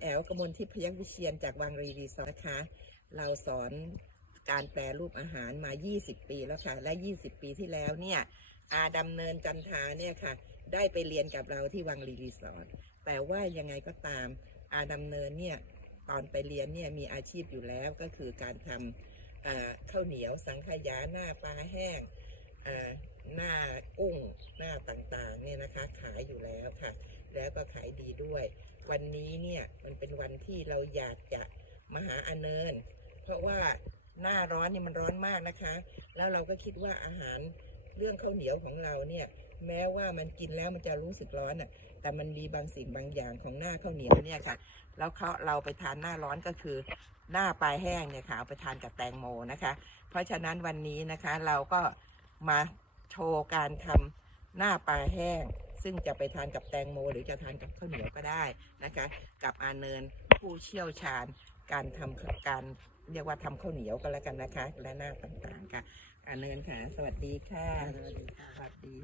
แอลกมลทิพยักวิเชียนจากวังรีรีสอร์ทนะคะ เราสอนการแปรรูปอาหารมา 20 ปีแล้วค่ะ และ 20 ปีที่แล้วเนี่ยอาดำเนินจันทาเนี่ยค่ะ ได้ไปเรียนกับเราที่วังรีรีสอร์ทแต่ว่ายังไงก็ตามอาดำเนินเนี่ยตอนไปเรียนเนี่ยมีอาชีพอยู่แล้วก็คือการทำข้าวเหนียวสังขยาหน้าปลาแห้งหน้ากุ้งหน้าต่างๆเนี่ยนะคะขายอยู่แล้วค่ะ แล้วก็ขายดีด้วย วันนี้เนี่ยมันเป็นวันที่เราอยากจะมาหาอเนิน เพราะว่าหน้าร้อนเนี่ยมันร้อนมากนะคะ แล้วเราก็คิดว่าอาหารเรื่องข้าวเหนียวของเราเนี่ยแม้ว่ามันกินแล้วมันจะรู้สึกร้อนอะ แต่มันมีบางสิ่งบางอย่างของหน้าข้าวเหนียวเนี่ยค่ะ แล้วเขาเราไปทานหน้าร้อนก็คือ หน้าปลาแห้งเนี่ยค่ะเอาไปทานกับแตงโมนะคะ เพราะฉะนั้นวันนี้นะคะเราก็มาโชว์การทำหน้าปลาแห้ง ซึ่งจะไปทานกับแตงโม หรือจะทานกับข้าวเหนียวก็ได้นะคะ กับอาเนินผู้เชี่ยวชาญการทำการเรียกว่าทำข้าวเหนียวกันแล้วกันนะคะ และหน้าต่างๆค่ะอาเนินค่ะสวัสดีค่ะ สวัสดีค่ะสวัสดี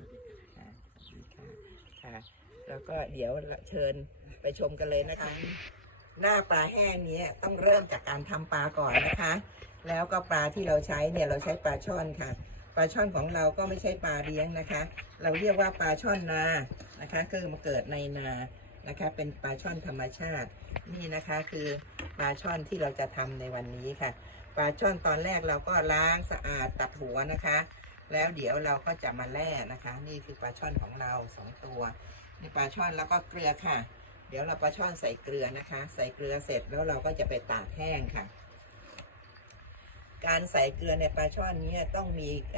ค่ะสวัสดีค่ะค่ะ แล้วก็เดี๋ยวเชิญไปชมกันเลยนะคะ หน้าปลาแห้งเนี้ยต้องเริ่มจากการทำปลาก่อนนะคะ แล้วก็ปลาที่เราใช้เนี่ยเราใช้ปลาช่อนค่ะ ปลาช่อนของเราก็ไม่ใช่ปลาเลี้ยงนะคะ เราเรียกว่าปลาช่อนนานะคะคือมาเกิดในนานะคะ เป็นปลาช่อนธรรมชาตินี่นะคะคือปลาช่อนที่เราจะทำในวันนี้ค่ะปลาช่อนตอนแรกเราก็ล้างสะอาดตัดหัวนะคะ แล้วเดี๋ยวเราก็จะมาแล่นะคะ นี่คือปลาช่อนของเราสองตัวนี่ปลาช่อนแล้วก็เกลือค่ะ เดี๋ยวเราปลาช่อนใส่เกลือนะคะ ใส่เกลือเสร็จแล้วเราก็จะไปตากแห้งค่ะ การใส่เกลือในปลาช่อนนี้ต้องมีเ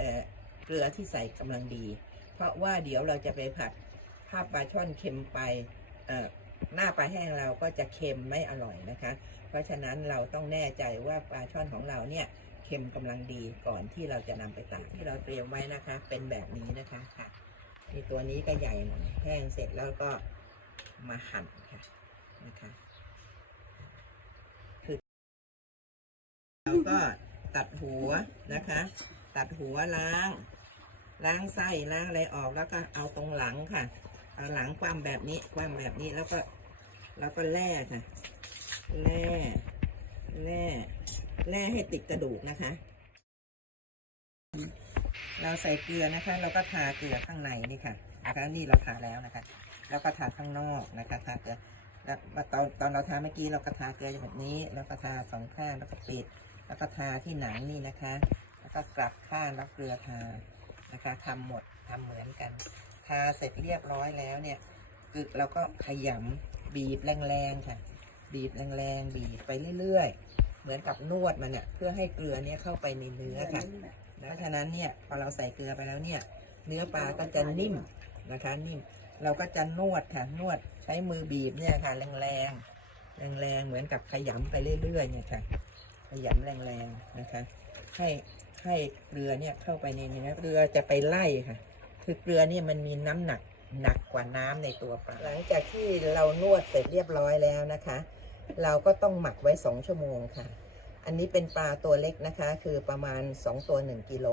เกลือที่ใส่กำลังดี เพราะว่าเดี๋ยวเราจะไปผัดถ้าปลาช่อนเค็มไปหน้าปลาแห้งเราก็จะเค็มไม่อร่อยนะคะ เพราะฉะนั้นเราต้องแน่ใจว่าปลาช่อนของเราเนี่ยเค็มกำลังดีก่อนที่เราจะนำไปตากที่เราเตรียมไว้นะคะ เป็นแบบนี้นะคะค่ะนี่ตัวนี้ก็ใหญ่หน่อยแห้งเสร็จแล้วก็มาหั่นค่ะนะคะเราก็ ตัดหัวนะคะ ตัดหัวล้าง ล้างไส้ล้างอะไรออกแล้วก็เอาตรงหลังค่ะ เอาหลังคว่ำแบบนี้คว่ำแบบนี้แล้วก็แล้วก็แล่ค่ะแล่แล่แล่ให้ติดกระดูกนะคะ เราใส่เกลือนะคะ เราก็ทาเกลือข้างในนี่ค่ะนะคะนี่เราทาแล้วนะคะ แล้วก็ทาข้างนอกนะคะทาเกลือแล้วตอนตอนเราทาเมื่อกี้เราก็ทาเกลือแบบนี้ แล้วก็ทาสองข้างแล้วก็ปิด แล้วก็ทาที่หนังนี่นะคะ แล้วก็กลับข้างแล้วเกลือทานะคะทำหมดทำเหมือนกัน ทาเสร็จเรียบร้อยแล้วเนี่ยกึกเราก็ขยำบีบแรงๆค่ะ บีบแรงๆบีบไปเรื่อยๆ เหมือนกับนวดมันเนี่ยเพื่อให้เกลือเนี่ยเข้าไปในเนื้อค่ะแล้วฉะนั้นเนี่ยพอเราใส่เกลือไปแล้วเนี่ยเนื้อปลาก็จะนิ่มนะคะนิ่มเราก็จะนวดค่ะนวดใช้มือบีบเนี่ยค่ะแรงๆแรงๆเหมือนกับขยำไปเรื่อยๆเนี่ยค่ะ ขยำแรงๆนะคะ ให้ให้เกลือเนี่ยเข้าไปในนื้เกลือจะไปไล่ค่ะ คือเกลือเนี่ยมันมีน้ำหนักหนักกว่าน้ำในตัวปลาหลังจากที่เรานวดเสร็จเรียบร้อยแล้วนะคะ เราก็ต้องหมักไว้สองชั่วโมงค่ะ อันนี้เป็นปลาตัวเล็กนะคะ คือประมาณ 2 ตัว 1กิโล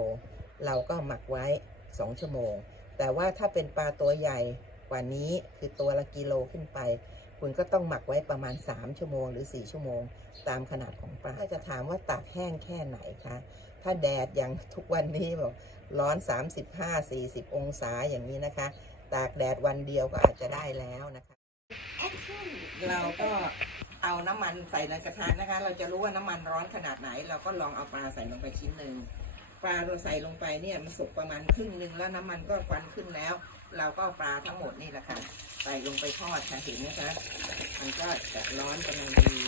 เราก็หมักไว้ 2 ชั่วโมง แต่ว่าถ้าเป็นปลาตัวใหญ่กว่านี้คือตัวละกิโลขึ้นไป คุณก็ต้องหมักไว้ประมาณ 3 ชั่วโมงหรือ 4 ชั่วโมง ตามขนาดของปลาถ้าจะถามว่าตากแห้งแค่ไหนคะ ถ้าแดดอย่างทุกวันนี้บอกร้อน 35-40 องศาอย่างนี้นะคะ ตากแดดวันเดียวก็อาจจะได้แล้วนะคะ เราก็เอาน้ำมันใส่ในกระทะนะคะ เราจะรู้ว่าน้ำมันร้อนขนาดไหน เราก็ลองเอาปลาใส่ลงไปชิ้นหนึ่งปลาเราใส่ลงไปเนี่ยมันสุกประมาณครึ่งหนึ่งแล้วน้ำมันก็ควันขึ้นแล้ว เราก็ปลาทั้งหมดนี่แหละค่ะใส่ลงไปทอดค่ะเห็นไหมคะมันก็จะร้อนกำลังดี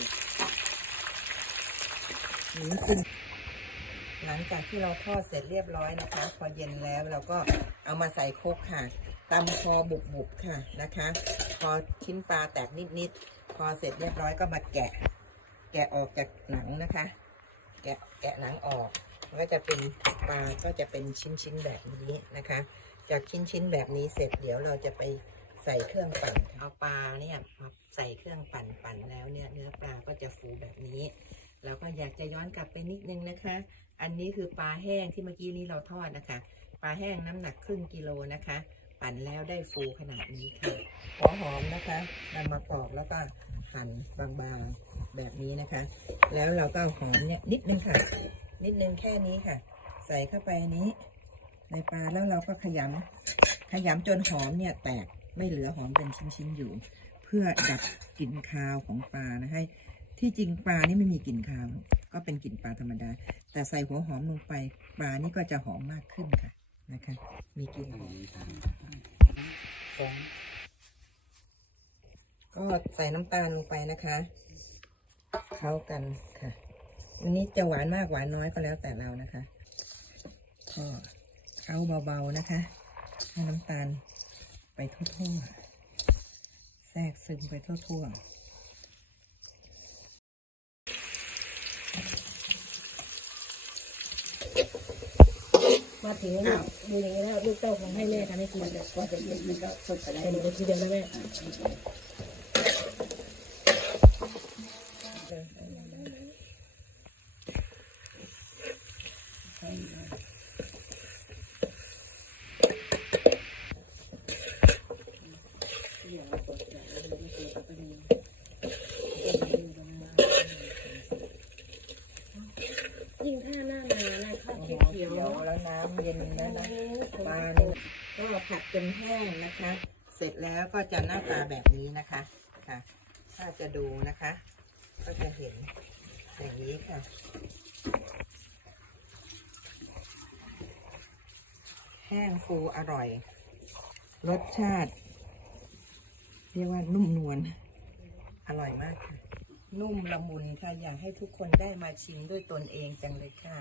หืมขึ้นหลังจากที่เราทอดเสร็จเรียบร้อยนะคะ พอเย็นแล้วเราก็เอามาใส่โคกค่ะตำพอบุบๆค่ะนะคะ พอชิ้นปลาแตกนิดๆพอเสร็จเรียบร้อยก็มาแกะ แกะออกจากหนังนะคะ แกะแกะหนังออกแล้วก็จะเป็นปลาก็จะเป็นชิ้นๆแบบนี้นะคะ จากชิ้นๆแบบนี้เสร็จเดี๋ยวเราจะไปใส่เครื่องปั่นเอาปลาเนี่ยมาใส่เครื่องปั่นปั่นแล้วเนี่ยเนื้อปลาก็จะฟูแบบนี้แล้วก็อยากจะย้อนกลับไปนิดนึงนะคะ อันนี้คือปลาแห้งที่เมื่อกี้นี้เราทอดนะคะ ปลาแห้งน้ำหนักครึ่งกิโลนะคะ ปั่นแล้วได้ฟูขนาดนี้ค่ะหัวหอมนะคะนำมากรอกแล้วก็หั่นบางๆแบบนี้นะคะ แล้วเราก็หอมเนี่ยนิดนึงค่ะ นิดนึงแค่นี้ค่ะ ใส่เข้าไปนี้ ในปลาแล้วเราก็ขยำขยำจนหอมเนี่ยแตกไม่เหลือหอมเป็นชิ้นๆอยู่ เพื่อดับกลิ่นคาวของปลานะให้ที่จริงปลานี่ไม่มีกลิ่นคาว ก็เป็นกลิ่นปลาธรรมดา แต่ใส่หัวหอมลงไปปลานี่ก็จะหอมมากขึ้นค่ะนะคะ มีกลิ่นหอมก็ใส่น้ำตาลลงไปนะคะเข้ากันค่ะอันนี้จะหวานมากหวานน้อยก็แล้วแต่เรานะคะก็ เข้าเบาๆนะคะให้น้ำตาลไปทั่วๆ แทรกซึมไปทั่วๆมาถึงแล้วดูอย่างนี้แล้วลูกเต้าคงให้แม่ทำให้กินแต่ว่าจะกินมันก็สดอะไรหนูไปทีเดียวแล้วแม่ ยิ่งถ้าหน้ามานะข้าว เขี เขี ย ยว ว ๆแล้วน้ำเย็นแล้วนะปลา ปลา เนี่ยก็ผัดจ นแห้งนะคะ เสร็จแล้วก็จะหน้าตาแบบนี้นะคะค่ะ ถ้าจะดูนะคะ ก็จะเห็นอย่างนี้ค่ะแห้งฟูอร่อย รสชาติ เรียกว่านุ่มนวลอร่อยมากค่ะ นุ่มละมุนค่ะ อยากให้ทุกคนได้มาชิมด้วยตนเองจังเลยค่ะ